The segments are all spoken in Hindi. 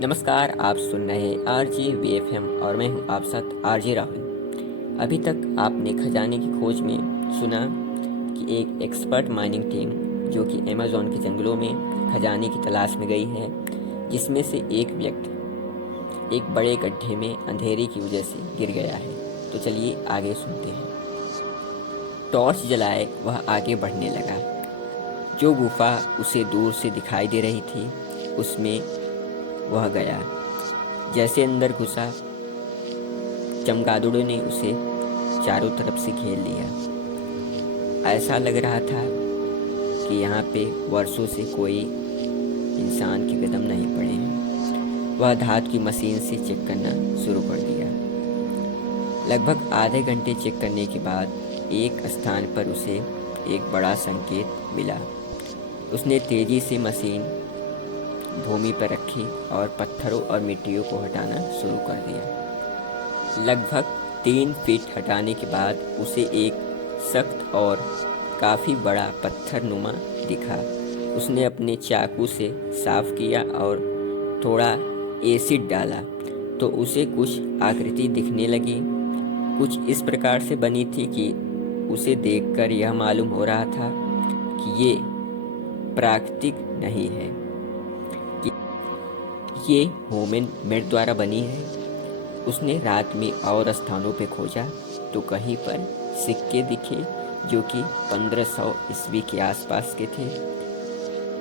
नमस्कार, आप सुन रहे हैं RGVFM और मैं हूं आप साथ RJ राहुल। अभी तक आपने खजाने की खोज में सुना कि एक एक्सपर्ट माइनिंग टीम जो कि अमेज़न के जंगलों में खजाने की तलाश में गई है, जिसमें से एक व्यक्ति एक बड़े गड्ढे में अंधेरे की वजह से गिर गया है। तो चलिए आगे सुनते हैं। टॉर्च जलाए वह आगे बढ़ने लगा। जो गुफा उसे दूर से दिखाई दे रही थी, उसमें वह गया। जैसे अंदर घुसा, चमगादड़ों ने उसे चारों तरफ से घेर लिया। ऐसा लग रहा था कि यहाँ पे वर्षों से कोई इंसान के कदम नहीं पड़े हैं। वह धातु की मशीन से चेक करना शुरू कर दिया। लगभग आधे घंटे चेक करने के बाद एक स्थान पर उसे एक बड़ा संकेत मिला। उसने तेजी से मशीन भूमि पर रखी और पत्थरों और मिट्टियों को हटाना शुरू कर दिया। लगभग 3 फीट हटाने के बाद उसे एक सख्त और काफ़ी बड़ा पत्थर नुमा दिखा। उसने अपने चाकू से साफ किया और थोड़ा एसिड डाला तो उसे कुछ आकृति दिखने लगी। कुछ इस प्रकार से बनी थी कि उसे देखकर यह मालूम हो रहा था कि ये प्राकृतिक नहीं है, ये ह्यूमन मेड द्वारा बनी है। उसने रात में और स्थानों पे खोजा तो कहीं पर सिक्के दिखे जो कि 1500 ईस्वी के आसपास के थे।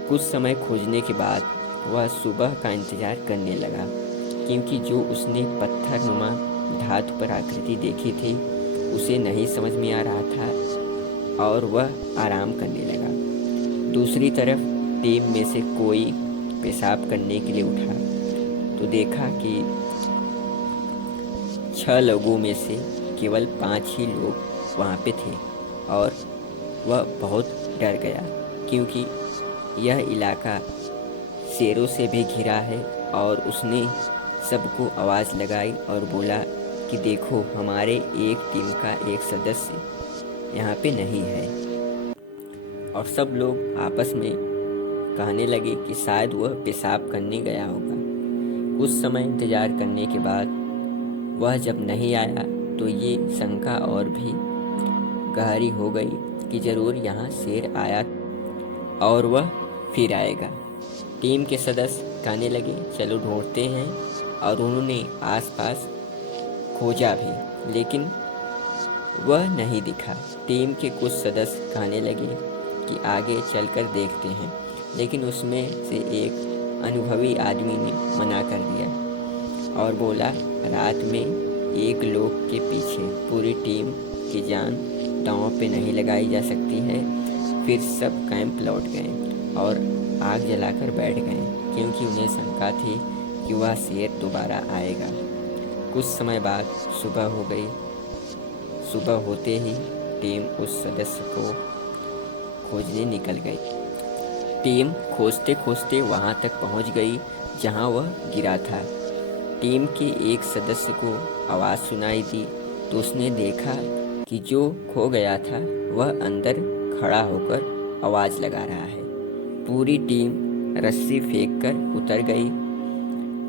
कुछ समय खोजने के बाद वह सुबह का इंतजार करने लगा, क्योंकि जो उसने पत्थरनुमा धातु पर आकृति देखी थी उसे नहीं समझ में आ रहा था और वह आराम करने लगा। दूसरी तरफ टीम में से कोई पेशाब करने के लिए उठा तो देखा कि 6 लोगों में से केवल 5 ही लोग वहाँ पे थे और वह बहुत डर गया, क्योंकि यह इलाका शेरों से भी घिरा है। और उसने सबको आवाज़ लगाई और बोला कि देखो, हमारे एक टीम का एक सदस्य यहाँ पे नहीं है। और सब लोग आपस में कहने लगे कि शायद वह पेशाब करने गया होगा। कुछ समय इंतजार करने के बाद वह जब नहीं आया तो ये शंका और भी गहरी हो गई कि ज़रूर यहाँ शेर आया और वह फिर आएगा। टीम के सदस्य कहने लगे, चलो ढूंढते हैं। और उन्होंने आसपास खोजा भी, लेकिन वह नहीं दिखा। टीम के कुछ सदस्य कहने लगे कि आगे चलकर देखते हैं, लेकिन उसमें से एक अनुभवी आदमी ने मना कर दिया और बोला, रात में एक लोग के पीछे पूरी टीम की जान दांव पे नहीं लगाई जा सकती है। फिर सब कैंप लौट गए और आग जलाकर बैठ गए, क्योंकि उन्हें शंका थी कि वह शेर दोबारा आएगा। कुछ समय बाद सुबह हो गई। सुबह होते ही टीम उस सदस्य को खोजने निकल गई। टीम खोजते खोजते वहां तक पहुंच गई जहां वह गिरा था। टीम के एक सदस्य को आवाज़ सुनाई दी तो उसने देखा कि जो खो गया था वह अंदर खड़ा होकर आवाज़ लगा रहा है। पूरी टीम रस्सी फेंक कर उतर गई,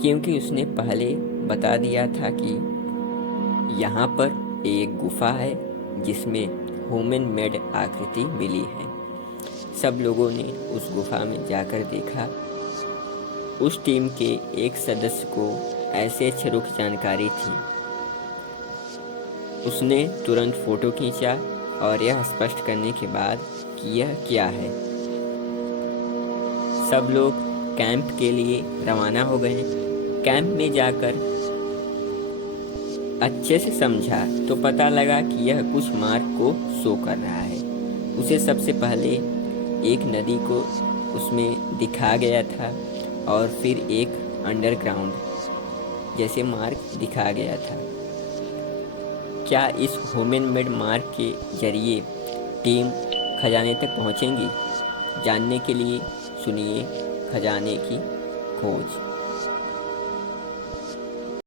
क्योंकि उसने पहले बता दिया था कि यहाँ पर एक गुफा है जिसमें ह्यूमन मेड आकृति मिली है। सब लोगों ने उस गुफा में जाकर देखा। उस टीम के एक सदस्य को ऐसे अक्षरों की जानकारी थी। उसने तुरंत फोटो खींचा और यह स्पष्ट करने के बाद कि यह क्या है। सब लोग कैंप के लिए रवाना हो गए। कैंप में जाकर अच्छे से समझा तो पता लगा कि यह कुछ मार्ग को शो कर रहा है। उसे सबसे पहले एक नदी को उसमें दिखा गया था और फिर एक अंडरग्राउंड जैसे मार्ग दिखा गया था। क्या इस ह्यूमन मेड मार्ग के जरिए टीम खजाने तक पहुंचेंगी? जानने के लिए सुनिए खजाने की खोज।